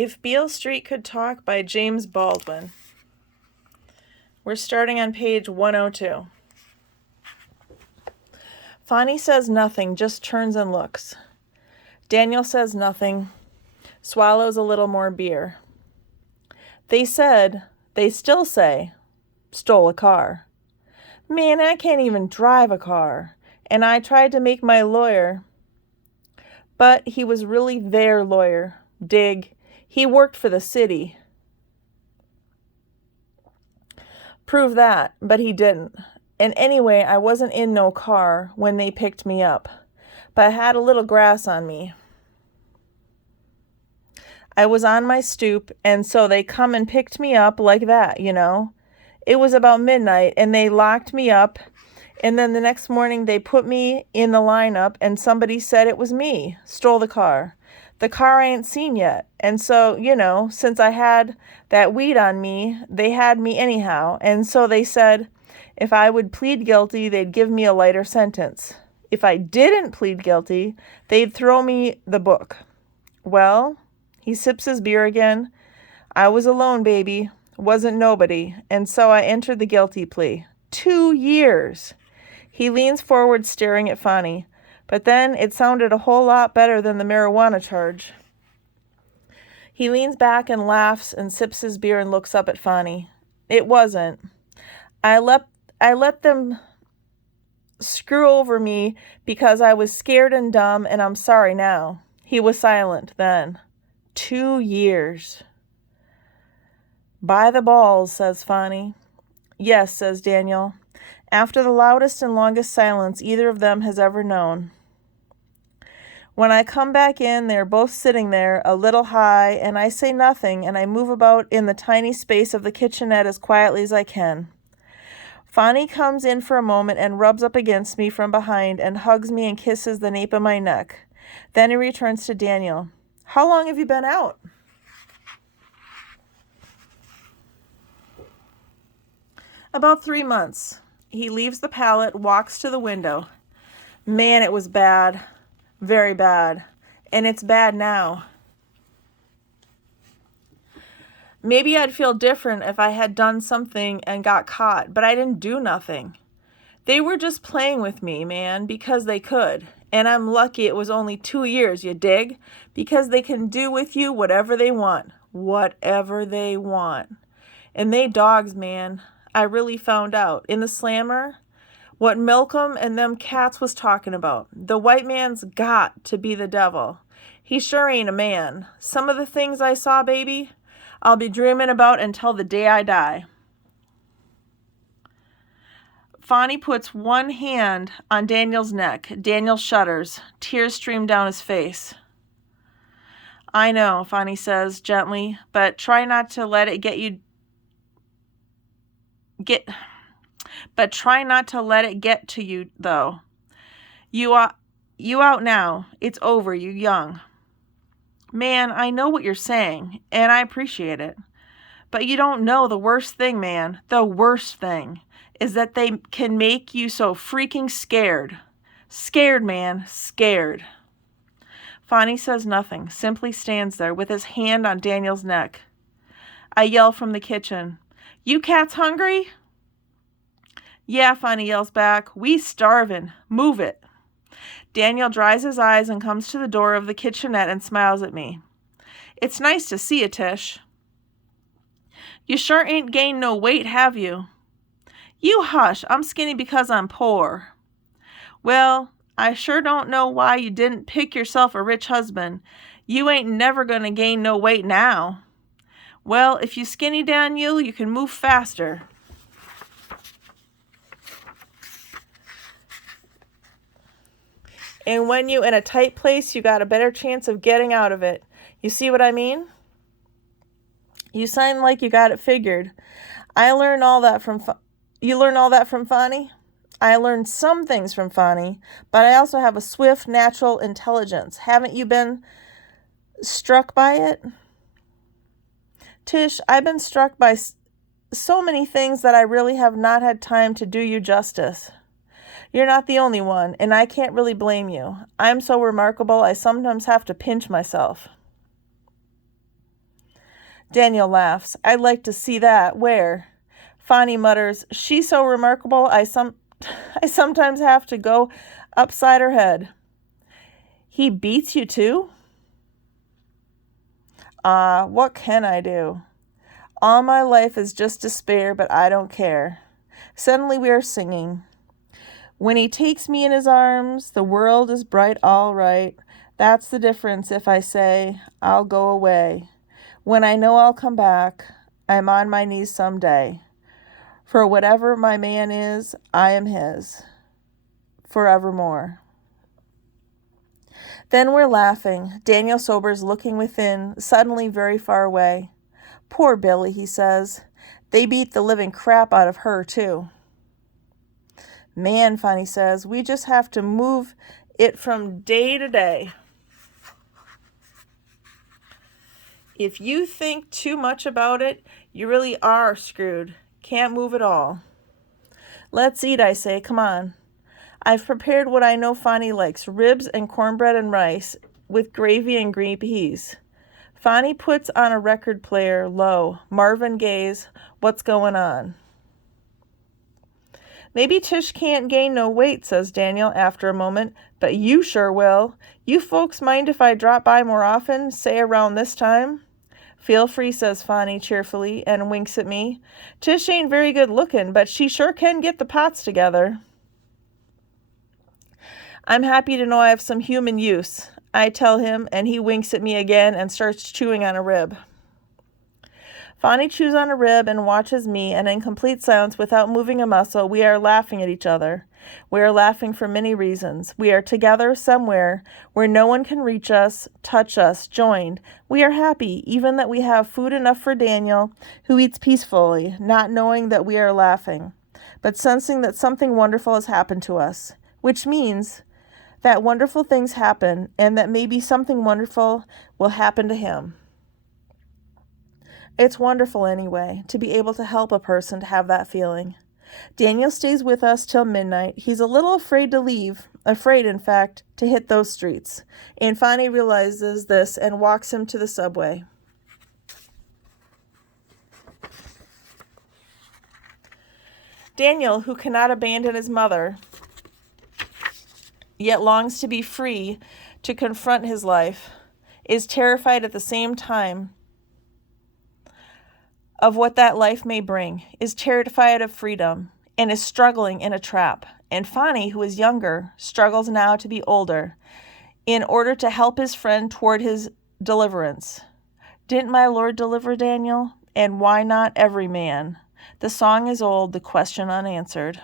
If Beale Street Could Talk by James Baldwin. We're starting on page 102. Fonny says nothing, just turns and looks. Daniel says nothing, swallows a little more beer. They still say, stole a car. Man, I can't even drive a car. And I tried to make my lawyer, but he was really their lawyer. Dig. He worked for the city. Prove that, but he didn't. And anyway, I wasn't in no car when they picked me up, but I had a little grass on me. I was on my stoop, and so they come and picked me up like that, you know. It was about midnight, and they locked me up, and then the next morning they put me in the lineup, and somebody said it was me, stole the car. The car I ain't seen yet, and so, you know, since I had that weed on me, they had me anyhow, and so they said if I would plead guilty, they'd give me a lighter sentence. If I didn't plead guilty, they'd throw me the book. Well, he sips his beer again. I was alone, baby. Wasn't nobody. And so I entered the guilty plea. 2 years. He leans forward, staring at Fonny. But then it sounded a whole lot better than the marijuana charge. He leans back and laughs and sips his beer and looks up at Fonny. It wasn't. I let them screw over me because I was scared and dumb, and I'm sorry now. He was silent then. 2 years. By the balls, says Fonny. Yes, says Daniel. After the loudest and longest silence either of them has ever known. When I come back in, they're both sitting there, a little high, and I say nothing, and I move about in the tiny space of the kitchenette as quietly as I can. Fonny comes in for a moment and rubs up against me from behind and hugs me and kisses the nape of my neck. Then he returns to Daniel. How long have you been out? About 3 months. He leaves the pallet, walks to the window. Man, it was bad. Very bad. And it's bad now. Maybe I'd feel different if I had done something and got caught, but I didn't do nothing. They were just playing with me, man, because they could. And I'm lucky it was only 2 years, you dig? Because they can do with you whatever they want. Whatever they want. And they dogs, man. I really found out. In the slammer, what Malcolm and them cats was talking about. The white man's got to be the devil. He sure ain't a man. Some of the things I saw, baby, I'll be dreaming about until the day I die. Fonny puts one hand on Daniel's neck. Daniel shudders. Tears stream down his face. I know, Fonny says gently, but try not to let it get to you, though. You out now. It's over, you young. Man, I know what you're saying, and I appreciate it. But you don't know the worst thing, man. The worst thing is that they can make you so freaking scared. Scared, man. Scared. Fonny says nothing, simply stands there with his hand on Daniel's neck. I yell from the kitchen. You cats hungry? Yeah, Fonny yells back. We starvin'. Move it. Daniel dries his eyes and comes to the door of the kitchenette and smiles at me. It's nice to see you, Tish. You sure ain't gained no weight, have you? You hush. I'm skinny because I'm poor. Well, I sure don't know why you didn't pick yourself a rich husband. You ain't never gonna gain no weight now. Well, if you skinny Daniel, you can move faster. And when you in a tight place, you got a better chance of getting out of it. You see what I mean? You sound like you got it figured. You learn all that from Fonny? I learned some things from Fonny, but I also have a swift, natural intelligence. Haven't you been struck by it? Tish, I've been struck by so many things that I really have not had time to do you justice. You're not the only one, and I can't really blame you. I'm so remarkable, I sometimes have to pinch myself. Daniel laughs. I'd like to see that. Where? Fonny mutters, she's so remarkable I sometimes have to go upside her head. He beats you too? What can I do? All my life is just despair, but I don't care. Suddenly we are singing. When he takes me in his arms, the world is bright, all right. That's the difference if I say, I'll go away. When I know I'll come back, I'm on my knees someday. For whatever my man is, I am his. Forevermore. Then we're laughing. Daniel sobers, looking within, suddenly very far away. Poor Billy, he says. They beat the living crap out of her, too. Man, Fonny says, we just have to move it from day to day. If you think too much about it, you really are screwed. Can't move at all. Let's eat, I say. Come on. I've prepared what I know Fonny likes, ribs and cornbread and rice with gravy and green peas. Fonny puts on a record player low. Marvin Gaye's What's Going On. Maybe Tish can't gain no weight, says Daniel after a moment, but you sure will. You folks mind if I drop by more often, say around this time? Feel free, says Fonny cheerfully, and winks at me. Tish ain't very good looking, but she sure can get the pots together. I'm happy to know I have some human use, I tell him, and he winks at me again and starts chewing on a rib. Fonny chews on a rib and watches me, and in complete silence, without moving a muscle, we are laughing at each other. We are laughing for many reasons. We are together somewhere where no one can reach us, touch us, joined. We are happy, even that we have food enough for Daniel, who eats peacefully, not knowing that we are laughing, but sensing that something wonderful has happened to us, which means that wonderful things happen, and that maybe something wonderful will happen to him. It's wonderful anyway, to be able to help a person to have that feeling. Daniel stays with us till midnight. He's a little afraid to leave, afraid, in fact, to hit those streets. And Fonny realizes this and walks him to the subway. Daniel, who cannot abandon his mother, yet longs to be free to confront his life, is terrified at the same time of what that life may bring, is terrified of freedom, and is struggling in a trap. And Fonny, who is younger, struggles now to be older, in order to help his friend toward his deliverance. Didn't my Lord deliver Daniel? And why not every man? The song is old, the question unanswered.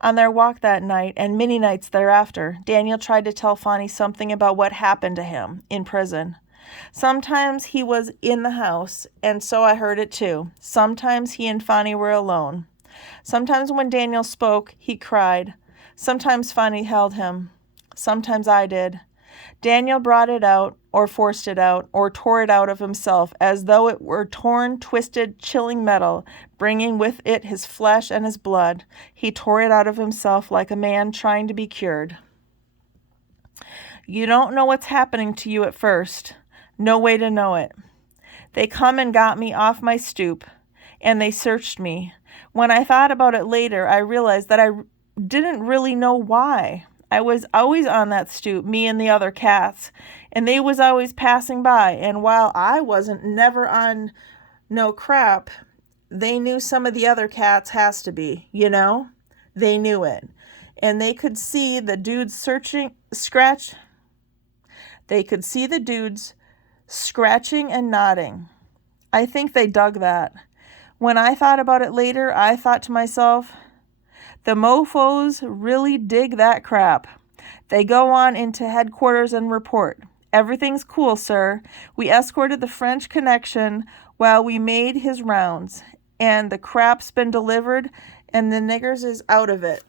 On their walk that night, and many nights thereafter, Daniel tried to tell Fonny something about what happened to him in prison. Sometimes he was in the house, and so I heard it too. Sometimes he and Fonny were alone. Sometimes when Daniel spoke, he cried. Sometimes Fonny held him. Sometimes I did. Daniel brought it out, or forced it out, or tore it out of himself, as though it were torn, twisted, chilling metal, bringing with it his flesh and his blood. He tore it out of himself like a man trying to be cured. You don't know what's happening to you at first. No way to know it. They come and got me off my stoop, and they searched me. When I thought about it later, I realized that I didn't really know why. I was always on that stoop, me and the other cats, and they was always passing by, and while I wasn't never on no crap, they knew some of the other cats has to be, you know? They knew it. And they could see the dudes scratching and nodding. I think they dug that. When I thought about it later, I thought to myself, the mofos really dig that crap. They go on into headquarters and report. Everything's cool, sir. We escorted the French connection while we made his rounds, and the crap's been delivered, and the niggers is out of it.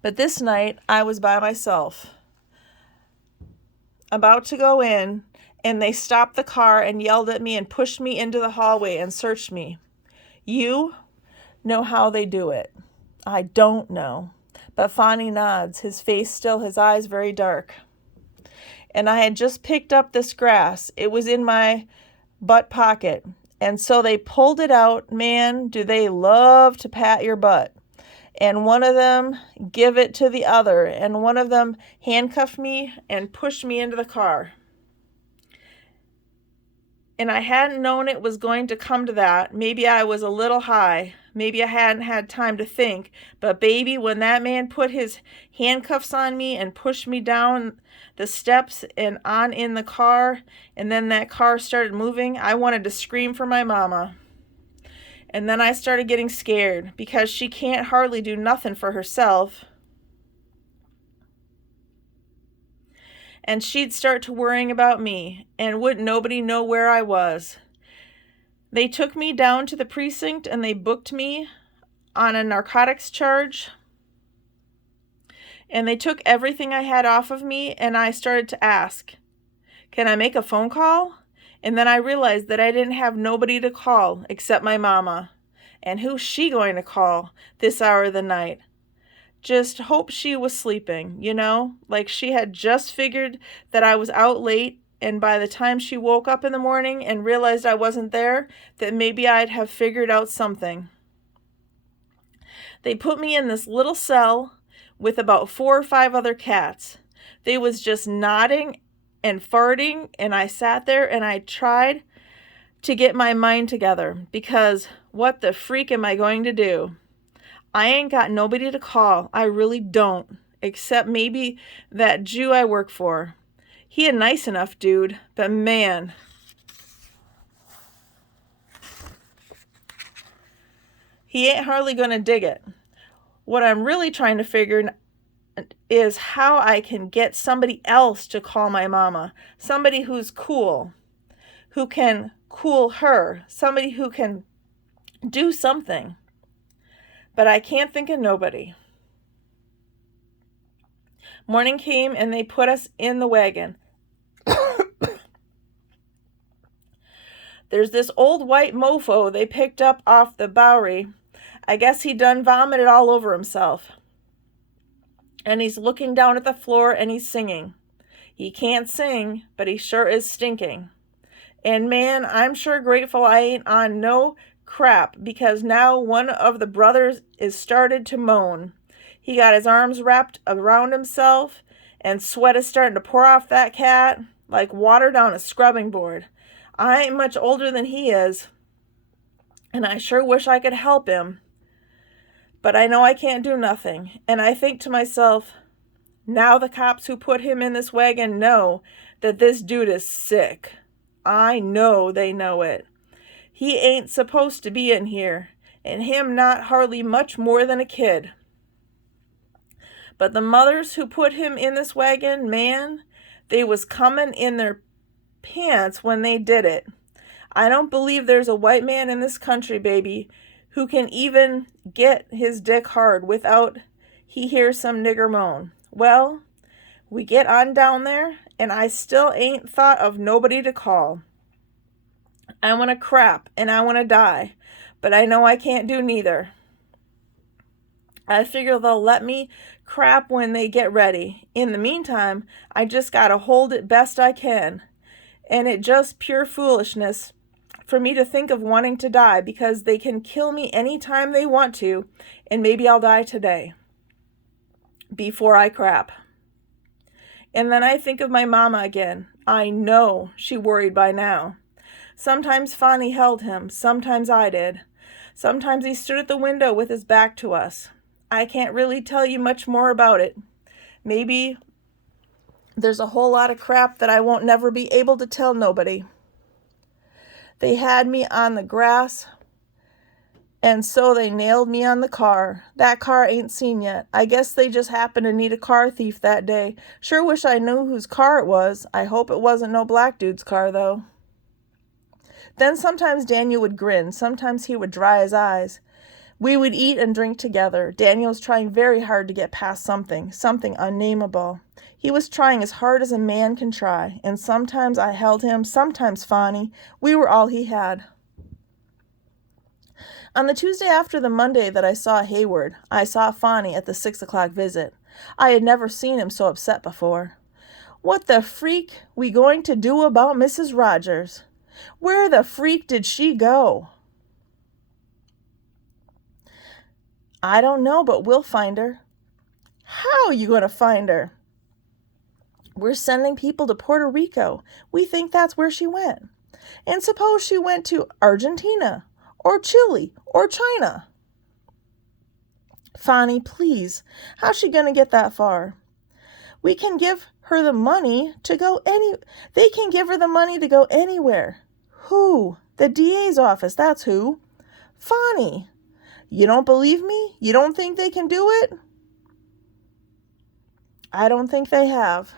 But this night, I was by myself, about to go in, and they stopped the car and yelled at me and pushed me into the hallway and searched me. You know how they do it. I don't know. But Fonny nods, his face still, his eyes very dark. And I had just picked up this grass. It was in my butt pocket. And so they pulled it out. Man, do they love to pat your butt. And one of them give it to the other. And one of them handcuffed me and pushed me into the car. And I hadn't known it was going to come to that. Maybe I was a little high. Maybe I hadn't had time to think. But baby, when that man put his handcuffs on me and pushed me down the steps and on in the car, and then that car started moving, I wanted to scream for my mama. And then I started getting scared because she can't hardly do nothing for herself. And she'd start to worrying about me, and wouldn't nobody know where I was. They took me down to the precinct and they booked me on a narcotics charge. And they took everything I had off of me, and I started to ask, can I make a phone call? And then I realized that I didn't have nobody to call except my mama. And who's she going to call this hour of the night? Just hope she was sleeping, you know, like she had just figured that I was out late, and by the time she woke up in the morning and realized I wasn't there, that maybe I'd have figured out something. They put me in this little cell with about 4 or 5 other cats. They was just nodding and farting, and I sat there and I tried to get my mind together, because what the freak am I going to do? I ain't got nobody to call. I really don't. Except maybe that Jew I work for. He a nice enough dude, but man. He ain't hardly gonna dig it. What I'm really trying to figure is how I can get somebody else to call my mama. Somebody who's cool. Who can cool her. Somebody who can do something. But I can't think of nobody. Morning came and they put us in the wagon. There's this old white mofo they picked up off the Bowery. I guess he done vomited all over himself. And he's looking down at the floor and he's singing. He can't sing, but he sure is stinking. And man, I'm sure grateful I ain't on no crap, because now one of the brothers is started to moan. He got his arms wrapped around himself, and sweat is starting to pour off that cat like water down a scrubbing board. I ain't much older than he is, and I sure wish I could help him. But I know I can't do nothing, and I think to myself, now the cops who put him in this wagon know that this dude is sick. I know they know it. He ain't supposed to be in here, and him not hardly much more than a kid. But the mothers who put him in this wagon, man, they was coming in their pants when they did it. I don't believe there's a white man in this country, baby, who can even get his dick hard without he hears some nigger moan. Well, we get on down there, and I still ain't thought of nobody to call. I want to crap and I want to die, but I know I can't do neither. I figure they'll let me crap when they get ready. In the meantime, I just gotta hold it best I can. And it just pure foolishness for me to think of wanting to die, because they can kill me anytime they want to, and maybe I'll die today before I crap. And then I think of my mama again. I know she worried by now. Sometimes Fonny held him, sometimes I did. Sometimes he stood at the window with his back to us. I can't really tell you much more about it. Maybe there's a whole lot of crap that I won't never be able to tell nobody. They had me on the grass, and so they nailed me on the car. That car ain't seen yet. I guess they just happened to need a car thief that day. Sure wish I knew whose car it was. I hope it wasn't no black dude's car, though. Then sometimes Daniel would grin. Sometimes he would dry his eyes. We would eat and drink together. Daniel was trying very hard to get past something unnameable. He was trying as hard as a man can try, and sometimes I held him, sometimes Fonny. We were all he had. On the Tuesday after the Monday that I saw Hayward, I saw Fonny at the 6 o'clock visit. I had never seen him so upset before. What the freak we going to do about Mrs. Rogers? Where the freak did she go? I don't know, but we'll find her. How are you going to find her? We're sending people to Puerto Rico. We think that's where she went. And suppose she went to Argentina or Chile or China. Fonny, please, how's she going to get that far? We can give her the money to go They can give her the money to go anywhere. Who? The DA's office, that's who. Fonny, you don't believe me? You don't think they can do it? I don't think they have.